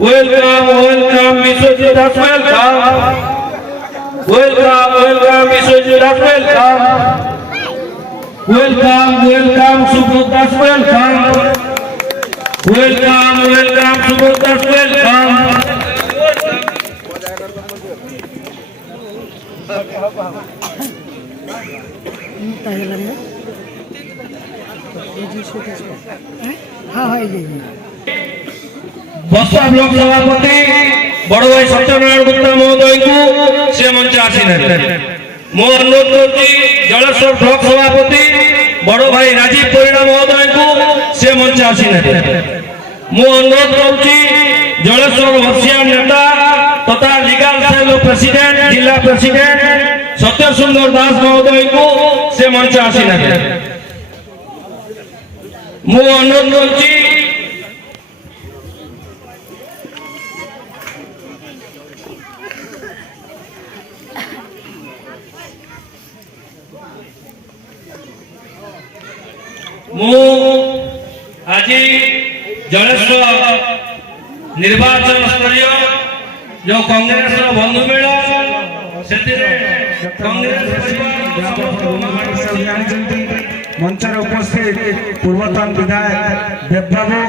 Welcome, welcome, Biswajit Das, welcome. Welcome, welcome, Biswajit Das, welcome. Welcome, welcome, Subodh Das, welcome. Welcome, welcome, Subodh Das, welcome. बस्ता block सभापति बड़ भाई सत्यनारायण गुप्ता महोदय को से मंच आसीने मो अनुरोध करुच्ची जलेश्वर ब्लॉक सभापति बड़ भाई राजीव परिड़ा महोदय को से मंच आसीने मो अनुरोध करुच्ची जलेश्वर वर्षिया नेता तथा लीगल सेल प्रेसिडेंट जिला प्रेसिडेंट सत्य सुंदर दास महोदय को से मंच आसीने मो अनुरोध करुच्ची आज जलेश्वर निर्वाचन स्तरीय जो कांग्रेस बंधु मेला मंचर उपस्थित पूर्वतन विधायक देवबाबू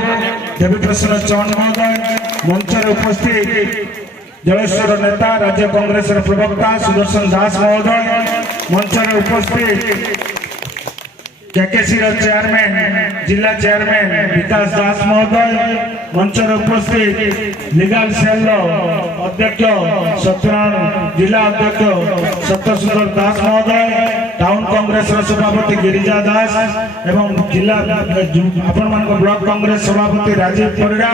देवी प्रसन्न चौहान महोदय मंचर उपस्थित जलेश्वर नेता राज्य कांग्रेस प्रवक्ता सुदर्शन दास महोदय मंचर उपस्थित केकेसी चेयरमैन जिला चेयरमैन विकास दास महोदय मंचर उपस्थित लीगल सेल अध्यक्ष सत्यनारायण जिला अध्यक्ष सत्य सुंदर दास महोदय टाउन कांग्रेस सभापति गिरिजा दास एवं जिला आपण मान ब्लॉक कांग्रेस सभापति राजीव परिड़ा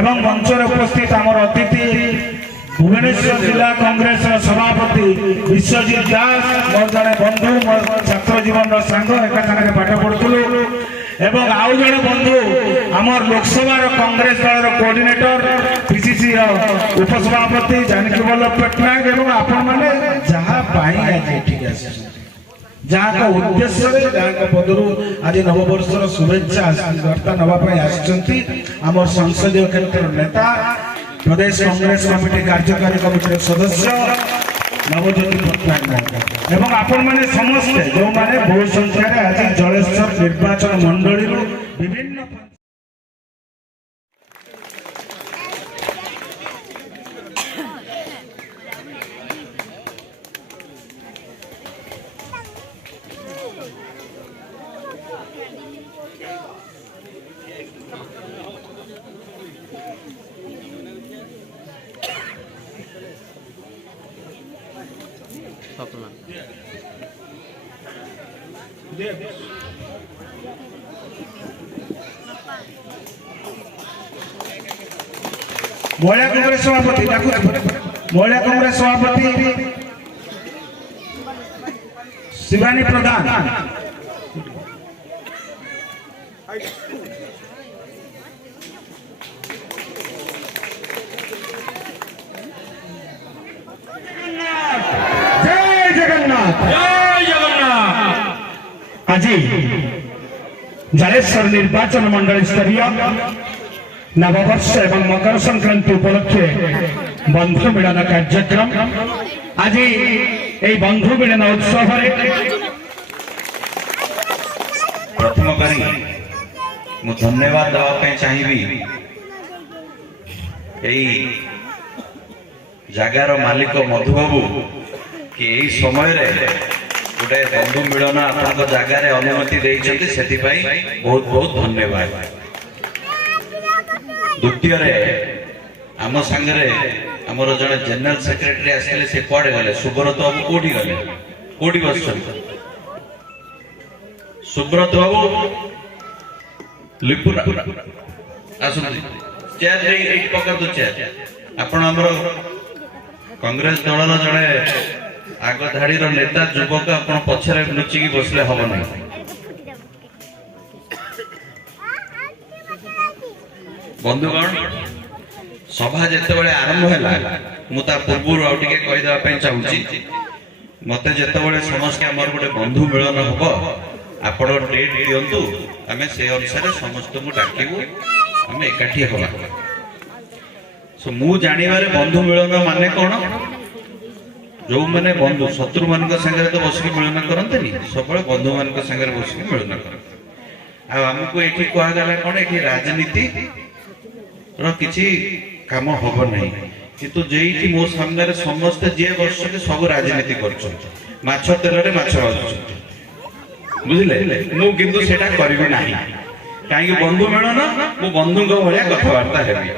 एवं मंचर उपस्थित आमर अतिथि भुवनेश्वर जिला कांग्रेस सभापति विश्वजीत दास मोर जड़े बंधु मोर छात्र जीवन सांग एका सागे पाठ पढ़ुलु एवं आउ जड़े बंधु आमर लोकसभा कांग्रेस दल कोऑर्डिनेटर पीसीसी उपसभापति जानकी वल्लभ पट्टनायक एवं आपण माने जहा पाई आज ठीक आसे जहाँ का उद्देश्य जहाँ का पदरु आज नववर्षर शुभेच्छा वार्ता नवा आसचंती आमर संसदीय क्षेत्र नेता प्रदेश कांग्रेस कमिटी कार्यकारी कमिटी सदस्य नवज्योति पट्टनायक एवं आपण माने समस्त जो माने बहु संख्या रे आज जलेश्वर निर्वाचन मंडली विभिन्न महिला कांग्रेस सभापति महिला कांग्रेस सभापति शिवानी प्रधान जय जगन्नाथ जय जगन्नाथ। आज जलेश्वर निर्वाचन मंडल स्तरीय नववर्ष एवं मकर संक्रांति उपलक्षे बंधु मिलन कार्यक्रम आज ये बंधु मिलन उत्सव प्रथम करी मु धन्यवाद देवाई चाहिए जगार मालिक मधुबाबू कि यही समय गोटे बंधु मिलन आप जगार अनुमति देते से बहुत बहुत धन्यवाद। द्वितीय आम सांगे आमर जड़े जनरल सेक्रेटरी आसते से कड़े गले सुब्रत बाबू कौटी गले कौटी बस सुब्रत बाबू लिपुरा चेयर पकड़ दो चेयर आपण आमर कांग्रेस दल जड़े आग धाड़ी नेता युवक आप पछरे लुचिकी बसले हम ना बंधुगण सभा जिते बड़े आरंभ है मुझे पूर्व आईदेवाई चाहूँगी मत जिते समस्त आम गोटे बंधु मिलन हम आप डेट दिंतु आम से अनुसार समस्त को डाकू आम एकाठी हवा ମୁଁ ଜାଣିବାରେ ବନ୍ଧୁ ମିଳନ ମାନେ କଣ? ଯୋଉମାନେ ବନ୍ଧୁ ଶତ୍ରୁ ମାନଙ୍କ ସାଙ୍ଗରେ ତ ବସିକି ମିଳନ କରନ୍ତିନି, ସବୁବେଳେ ବନ୍ଧୁ ମାନଙ୍କ ସାଙ୍ଗରେ ବସିକି ମିଳନ କରନ୍ତି। ଆଉ ଆମକୁ ଏଠି କୁହାଗଲା କଣ, ଏଠି ରାଜନୀତି ର କିଛି କାମ ହବ ନାହିଁ, କିନ୍ତୁ ଯେଇଠି ମୋ ସାମ୍ନାରେ ସମସ୍ତେ ଯିଏ ବସୁଛନ୍ତି ସବୁ ରାଜନୀତି କରୁଛନ୍ତି, ମାଛ ତେଲରେ ମାଛ ଭାଜୁଛନ୍ତି, ବୁଝିଲେ? ମୁଁ କିନ୍ତୁ ସେଟା କରିବି ନାହିଁ। କାହିଁକି? ବନ୍ଧୁ ମିଳନ, ମୁଁ ବନ୍ଧୁଙ୍କ ଭଳିଆ କଥାବାର୍ତ୍ତା ହେବି।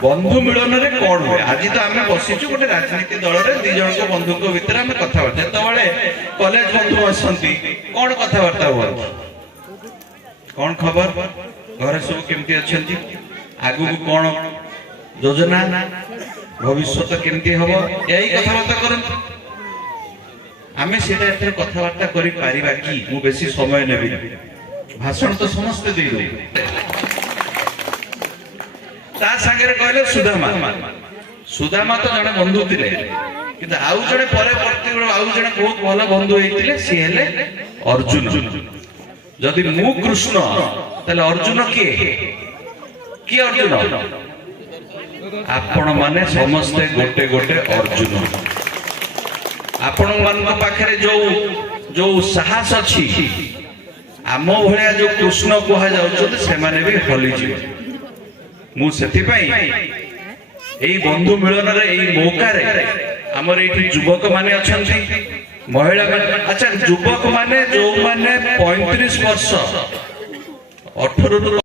ବନ୍ଧୁ ମିଳନରେ କଣ ହୁଏ? ଆଜି ତ ଆମେ ବସିଛୁ ଗୋଟେ ରାଜନୀତି ଦଳରେ, ଦି ଜଣଙ୍କ ବନ୍ଧୁଙ୍କ ଭିତରେ ଆମେ କଥାବାର୍ତ୍ତା। ଯେତେବେଳେ କଲେଜ ବନ୍ଧୁ ଆସନ୍ତି କଣ କଥାବାର୍ତ୍ତା ହୁଅନ୍ତି? କଣ ଖବର, ଘରେ ସବୁ କେମିତି ଅଛନ୍ତି, ଆଗକୁ କଣ ଯୋଜନା, ଭବିଷ୍ୟତ କେମିତି ହବ, ଏଇ କଥାବାର୍ତ୍ତା କରନ୍ତି। ଆମେ ସେଟା ଏଥିରେ କଥାବାର୍ତ୍ତା କରିପାରିବା କି? ମୁଁ ବେଶୀ ସମୟ ନେବି, ଭାଷଣ ତ ସମସ୍ତେ ଦେଇଦେବେ। ତା ସାଙ୍ଗରେ କହିଲେ ସୁଦାମା। ସୁଦାମା ତ ଜଣେ ବନ୍ଧୁ ଥିଲେ, କିନ୍ତୁ ଆଉ ଜଣେ ପରେ ଆଉ ଜଣେ ବହୁତ ଭଲ ବନ୍ଧୁ ହେଇଥିଲେ, ସିଏ ହେଲେ ଅର୍ଜୁନ। ଯଦି ମୁଁ କୃଷ୍ଣ, ତାହେଲେ ଅର୍ଜୁନ କିଏ? କିଏ ଅର୍ଜୁନ? ଆପଣ ମାନେ ସମସ୍ତେ ଗୋଟେ ଗୋଟେ ଅର୍ଜୁନ। ଆପଣ ମାନଙ୍କ ପାଖରେ ଯୋଉ ସାହସ ଅଛି, ଆମ ଭଳିଆ ଯୋଉ କୃଷ୍ଣ କୁହାଯାଉଛନ୍ତି ସେମାନେ ବି ହଲିଯିବେ। ମୁଁ ସେଥିପାଇଁ ଏଇ ବନ୍ଧୁ ମିଳନରେ, ଏଇ ମୌକାରେ ଆମର ଏଇଠି ଯୁବକ ମାନେ ଅଛନ୍ତି, ମହିଳା ମାନେ, ଆଚ୍ଛା ଯୁବକ ମାନେ ଯୋଉମାନେ 35 ବର୍ଷ 18 ରୁ